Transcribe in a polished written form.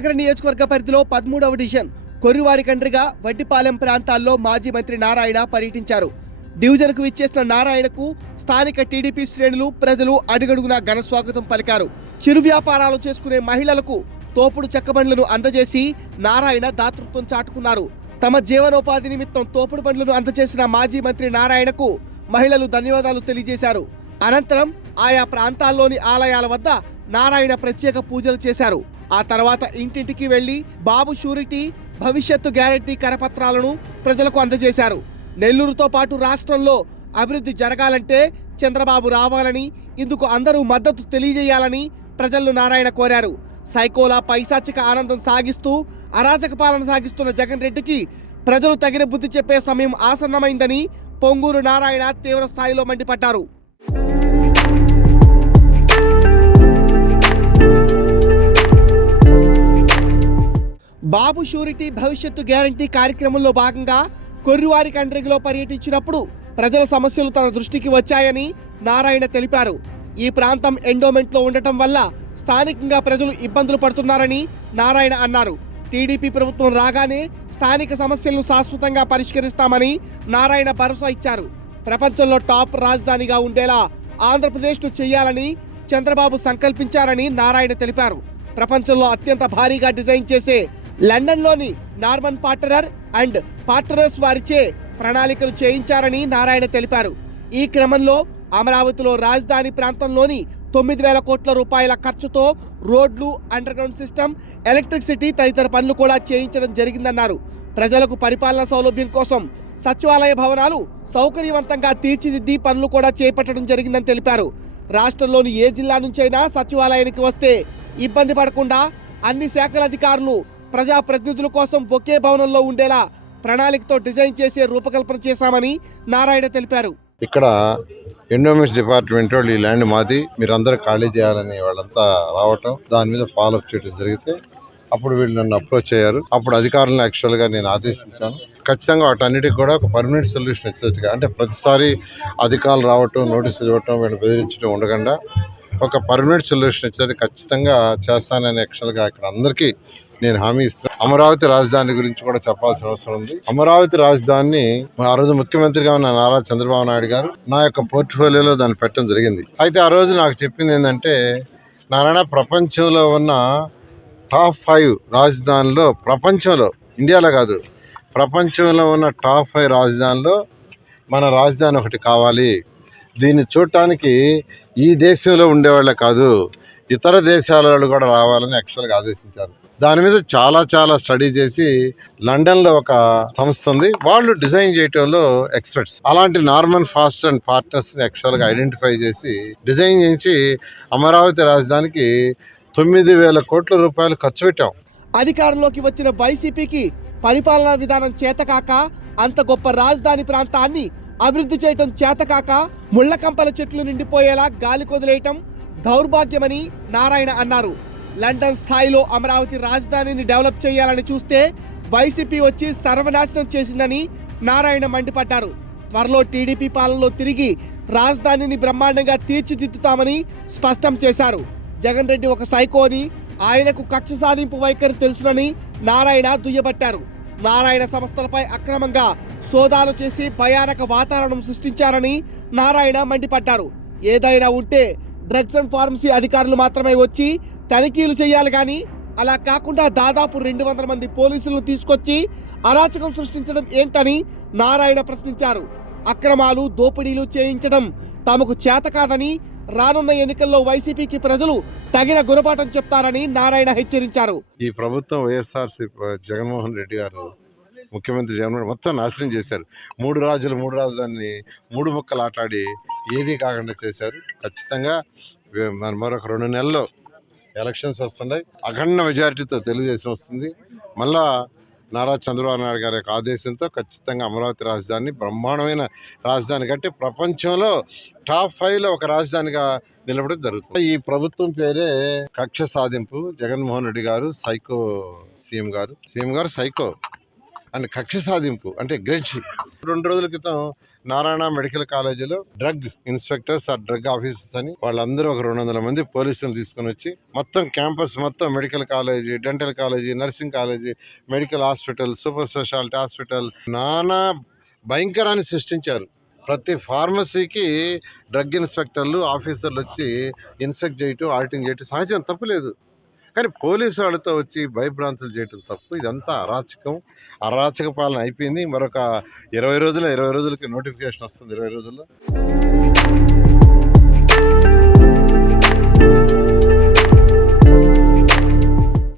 నగర నియోజకవర్గ పరిధిలో 13వ డివిజన్ కొర్రివారికండ్రిగా వడ్డిపాలెం ప్రాంతాల్లో మాజీ మంత్రి నారాయణ పర్యటించారు. డివిజన్కు విచ్చేసిన నారాయణకు స్థానిక టీడీపీ శ్రేణులు, ప్రజలు అడుగడుగునా ఘన స్వాగతం పలికారు. చిరు వ్యాపారాలు చేసుకునే మహిళలకు తోపుడు చెక్కబండ్లను అందజేసి నారాయణ దాతృత్వం చాటుకున్నారు. తమ జీవనోపాధి నిమిత్తం తోపుడు బండ్లను అందజేసిన మాజీ మంత్రి నారాయణకు మహిళలు ధన్యవాదాలు తెలియజేశారు. అనంతరం ఆయా ప్రాంతాల్లోని ఆలయాల వద్ద నారాయణ ప్రత్యేక పూజలు చేశారు. ఆ తర్వాత ఇంటింటికి వెళ్లి బాబు షూరిటీ, భవిష్యత్తు గ్యారెంటీ కరపత్రాలను ప్రజలకు అందజేశారు. నెల్లూరుతో పాటు రాష్ట్రంలో అభివృద్ధి జరగాలంటే చంద్రబాబు రావాలని, ఇందుకు అందరూ మద్దతు తెలియజేయాలని ప్రజలను నారాయణ కోరారు. సైకోలా పైశాచిక ఆనందం సాగిస్తూ అరాచక పాలన సాగిస్తున్న జగన్ రెడ్డికి ప్రజలు తగిన బుద్ధి చెప్పే సమయం ఆసన్నమైందని పొంగూరు నారాయణ తీవ్ర స్థాయిలో మండిపడ్డారు. బాబు షూరిటీ, భవిష్యత్తు గ్యారంటీ కార్యక్రమంలో భాగంగా కొర్రివారికండ్రిలో పర్యటించినప్పుడు ప్రజల సమస్యలు తన దృష్టికి వచ్చాయని నారాయణ తెలిపారు. ఈ ప్రాంతం ఎండోమెంట్లో ఉండటం వల్ల స్థానికంగా ప్రజలు ఇబ్బందులు పడుతున్నారని నారాయణ అన్నారు. టీడీపీ ప్రభుత్వం రాగానే స్థానిక సమస్యలను శాశ్వతంగా పరిష్కరిస్తామని నారాయణ భరోసా ఇచ్చారు. ప్రపంచంలో టాప్ రాజధానిగా ఉండేలా ఆంధ్రప్రదేశ్ను చేయాలని చంద్రబాబు సంకల్పించారని నారాయణ తెలిపారు. ప్రపంచంలో అత్యంత భారీగా డిజైన్ చేసే లండన్లోని నార్మన్ పార్టనర్ అండ్ పార్టనర్స్ వారిచే ప్రణాళికలు చేయించారని నారాయణ తెలిపారు. ఈ క్రమంలో అమరావతిలో రాజధాని ప్రాంతంలోని 9,000 కోట్ల రూపాయల ఖర్చుతో రోడ్లు, అండర్ గ్రౌండ్ సిస్టమ్, ఎలక్ట్రిసిటీ తదితర పనులు కూడా చేయించడం జరిగిందన్నారు. ప్రజలకు పరిపాలనా సౌలభ్యం కోసం సచివాలయ భవనాలు సౌకర్యవంతంగా తీర్చిదిద్ది పనులు కూడా చేపట్టడం జరిగిందని తెలిపారు. రాష్ట్రంలోని ఏ జిల్లా నుంచైనా సచివాలయానికి వస్తే ఇబ్బంది పడకుండా అన్ని శాఖల అధికారులు, ప్రజాప్రతినిధుల కోసం ఒకే భవనంలో ఉండేలా ప్రణాళికతో డిజైన్ చేసే రూపకల్పన చేశామని నారాయణ తెలిపారు. ఇక్కడ ఎండోమెంట్స్ డిపార్ట్మెంట్ వాళ్ళు ఈ ల్యాండ్ మాది, మీరందరూ ఖాళీ చేయాలని వాళ్ళంతా రావటం, దాని మీద ఫాలో అప్ చేయడం జరిగితే అప్పుడు వీళ్ళు నన్ను అప్రోచ్ అయ్యారు. అప్పుడు అధికారులను యాక్చువల్గా నేను ఆదేశించాను. ఖచ్చితంగా వాటన్నిటికి కూడా ఒక పర్మనెంట్ సొల్యూషన్ వచ్చేట్టుగా, అంటే ప్రతిసారి అధికారులు రావటం, నోటీసులు ఇవ్వటం, వీళ్ళు బెదిరించడం ఉండకుండా ఒక పర్మనెంట్ సొల్యూషన్ వచ్చేది ఖచ్చితంగా చేస్తానని యాక్చువల్గా ఇక్కడ అందరికీ నేను హామీ ఇస్తాను. అమరావతి రాజధాని గురించి కూడా చెప్పాల్సిన అవసరం ఉంది. అమరావతి రాజధానిని ఆ రోజు ముఖ్యమంత్రిగా ఉన్న నారా చంద్రబాబు నాయుడు గారు నా యొక్క పోర్ట్ఫోలియోలో దాన్ని పెట్టడం జరిగింది. అయితే ఆ రోజు నాకు చెప్పింది ఏంటంటే, నారాయణ, ప్రపంచంలో ఉన్న టాప్ 5 రాజధానిలో, ప్రపంచంలో, ఇండియాలో కాదు, ప్రపంచంలో ఉన్న టాప్ 5 రాజధానిలో మన రాజధాని ఒకటి కావాలి. దీన్ని చూడటానికి ఈ దేశంలో ఉండేవాళ్ళే కాదు, ఇతర దేశాల వాళ్ళు కూడా రావాలని యాక్చువల్గా ఆదేశించారు. దాని మీద చాలా స్టడీ చేసి లండన్లో ఒక సంస్థ ఉంది, వాళ్ళు డిజైన్ చేయటంలో ఎక్స్పర్ట్స్. అలాంటి నార్మన్ ఫాస్ట్ అండ్ పార్ట్నర్స్ యాక్చువల్గా ఐడెంటిఫై చేసి డిజైన్ చేసి అమరావతి రాజధానికి 9,000 కోట్ల రూపాయలు ఖర్చు పెట్టాం. అధికారంలోకి వచ్చిన వైసీపీకి పరిపాలనా విధానం చేతకాక, అంత గొప్ప రాజధాని ప్రాంతాన్ని అభివృద్ధి చేయటం చేతకాక, ముళ్లకంపల చెట్లు నిండిపోయేలా గాలి కొదిలేయటం దౌర్భాగ్యమని నారాయణ అన్నారు. లండన్ స్థాయిలో అమరావతి రాజధానిని డెవలప్ చేయాలని చూస్తే వైసీపీ వచ్చి సర్వనాశనం చేసిందని నారాయణ మండిపడ్డారు. త్వరలో టీడీపీ పాలనలో తిరిగి రాజధానిని బ్రహ్మాండంగా తీర్చిదిద్దుతామని స్పష్టం చేశారు. జగన్ రెడ్డి ఒక సైకో అని, ఆయనకు కక్ష సాధింపు వైఖరి తెలుసునని నారాయణ దుయ్యబట్టారు. నారాయణ సంస్థలపై అక్రమంగా సోదాలు చేసి భయానక వాతావరణం సృష్టించారని నారాయణ మండిపడ్డారు. ఏదైనా ఉంటే డ్రగ్స్ అండ్ ఫార్మసీ అధికారులు మాత్రమే వచ్చి తనిఖీలు చేయాలి, కానీ అలా కాకుండా దాదాపు 200 మంది పోలీసులను తీసుకొచ్చి అరాచకం సృష్టించడం ఏంటని నారాయణ ప్రశ్నించారు. అక్రమాలు, దోపిడీలు చేయించడం తమకు చేత కాదని, రానున్న ఎన్నికల్లో వైసీపీకి ప్రజలు తగిన గుణపాఠం చెప్తారని నారాయణ హెచ్చరించారు. ఈ ప్రభుత్వం వైఎస్ఆర్సీ జగన్మోహన్ రెడ్డి గారు, ముఖ్యమంత్రి జగన్మోహన్ మొత్తం నాశనం చేశారు. 3 రాజధానిని 3 ముక్కలు ఆటాడి ఏదీ కాకుండా చేశారు. ఖచ్చితంగా మరొక 2 నెలల్లో ఎలక్షన్స్ వస్తున్నాయి. అఖండ మెజారిటీతో తెలుగుదేశం వస్తుంది. మళ్ళా నారా చంద్రబాబు నాయుడు గారి యొక్క ఆదేశంతో ఖచ్చితంగా అమరావతి రాజధాని బ్రహ్మాండమైన రాజధాని కంటే ప్రపంచంలో టాప్ 5లో ఒక రాజధానిగా నిలబడడం జరుగుతుంది. ఈ ప్రభుత్వం పేరే కక్ష సాధింపు. జగన్మోహన్ రెడ్డి గారు సైకో, సీఎం గారు సైకో. అండ్ కక్ష సాధింపు అంటే గ్రెడ్జ్. 2 రోజుల క్రితం నారాయణ మెడికల్ కాలేజీలో డ్రగ్ ఇన్స్పెక్టర్స్ ఆ డ్రగ్ ఆఫీసర్స్ అని వాళ్ళందరూ ఒక 200 మంది పోలీసులు తీసుకొని వచ్చి మొత్తం క్యాంపస్ మొత్తం medical college, dental college, nursing college, medical hospital, super speciality hospital నానా భయంకరాన్ని సృష్టించారు. ప్రతి ఫార్మసీకి డ్రగ్ ఇన్స్పెక్టర్లు ఆఫీసర్లు వచ్చి ఇన్స్పెక్ట్ చేయటం, ఆడిటింగ్ చేయటం సహజం, తప్పులేదు. కానీ పోలీసు వాళ్ళతో వచ్చి భయభ్రాంతులు చేయటం తప్పు. ఇదంతా అరాచక పాలన అయిపోయింది. మరొక 20 రోజులకి నోటిఫికేషన్ వస్తుంది. 20 రోజుల్లో